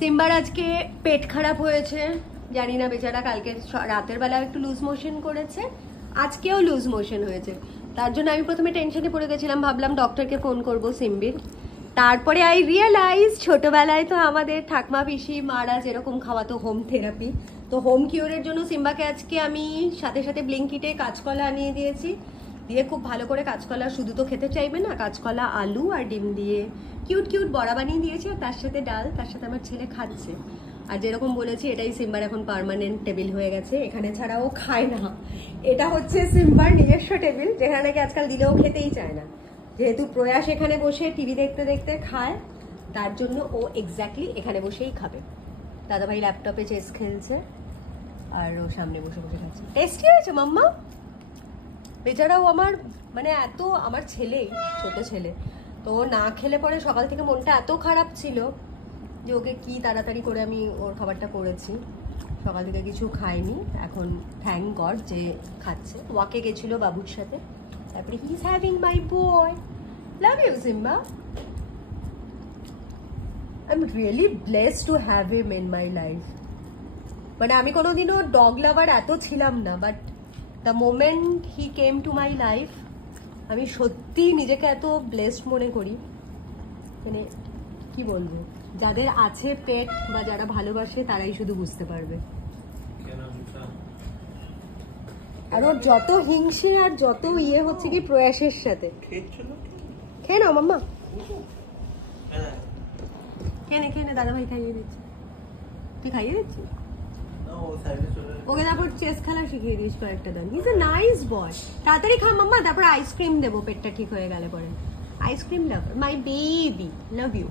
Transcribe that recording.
সিম্বার আজকে পেট খারাপ হয়েছে, জানি না বেচারা কালকে রাতের বেলা একটু লুজ মোশন করেছে, আজকেও লুজ মোশন হয়েছে। তার জন্য আমি প্রথমে টেনশনে পড়ে গেছিলাম, ভাবলাম ডক্টরকে ফোন করব সিম্বির। তারপরে আই রিয়েলাইজ ছোটবেলায় তো আমাদের ঠাকমা পিসি মারা যেরকম খাওয়াতো হোম থেরাপি, তো হোম কিওরের জন্য সিম্বাকে আজকে আমি সাথে সাথে ব্লিঙ্কিটে কাঁচকলা আনিয়ে দিয়েছি, দিয়ে খুব ভালো করে কাঁচকলা শুধু তো খেতে চাইবে না, কাঁচকলা আলু আর ডিম দিয়ে কিউট কিউট বড়া বানিয়ে দিয়েছি, আর তার সাথে ডাল, তার সাথে আমার ছেলে খাচ্ছে। আর যেরকম বলেছি এটাই সিম্বার এখন পার্মানেন্ট টেবিল হয়ে গেছে, এখানে ছাড়াও খায় না। এটা হচ্ছে সিম্বার নিজস্ব টেবিল, যেখানে নাকি আজকাল দিলেও খেতেই চায় না। যেহেতু প্রয়াস এখানে বসে টিভি দেখতে দেখতে খায়, তার জন্য ও এক্স্যাক্টলি এখানে বসেই খাবে। দাদাভাই ল্যাপটপে চেস খেলছে আর ও সামনে বসে বসে খাচ্ছে। টেস্টি হয়েছে মাম্মা। বেচারাও আমার মানে এত, আমার ছেলেই ছোট ছেলে তো না খেলে পরে সকাল থেকে মনটা এত খারাপ ছিল যে ওকে কি তাড়াতাড়ি করে আমি ওর খাবারটা করেছি। সকাল থেকে কিছু খায়নি, এখন থ্যাংক গড যে খাচ্ছে। ওয়াকে গেছিল বাবুর সাথে, তারপরে he is having my boy. Love you Simba, I am really blessed to have him in my life. মানে আমি কোনোদিনও ডগ লাভার এত ছিলাম না, but the moment he came to my life আমি সত্যি নিজেকে এত ব্লেসড মনে করি। মানে কি বলবো, যাদের আছে পেট বা যারা ভালোবাসে তারাই শুধু বুঝতে পারবে। আর ওর যত হিংসে আর যত ইয়ে হচ্ছে কি প্রয়াসের সাথে। খেয়ে নাও মাম্মা, খেয়ে নে দাদাভাই খাইয়ে দিচ্ছে। তুই খাইয়ে দিচ্ছিস ওকে, তারপর চেস খেলা শিখিয়ে দিস কয়েকটা দিন। হি ইজ আ নাইস বয়। তাড়াতাড়ি খা মাম্মা, তারপর আইসক্রিম দেবো পেটটা ঠিক হয়ে গেলে পরে। Ice cream lover, my baby, love you.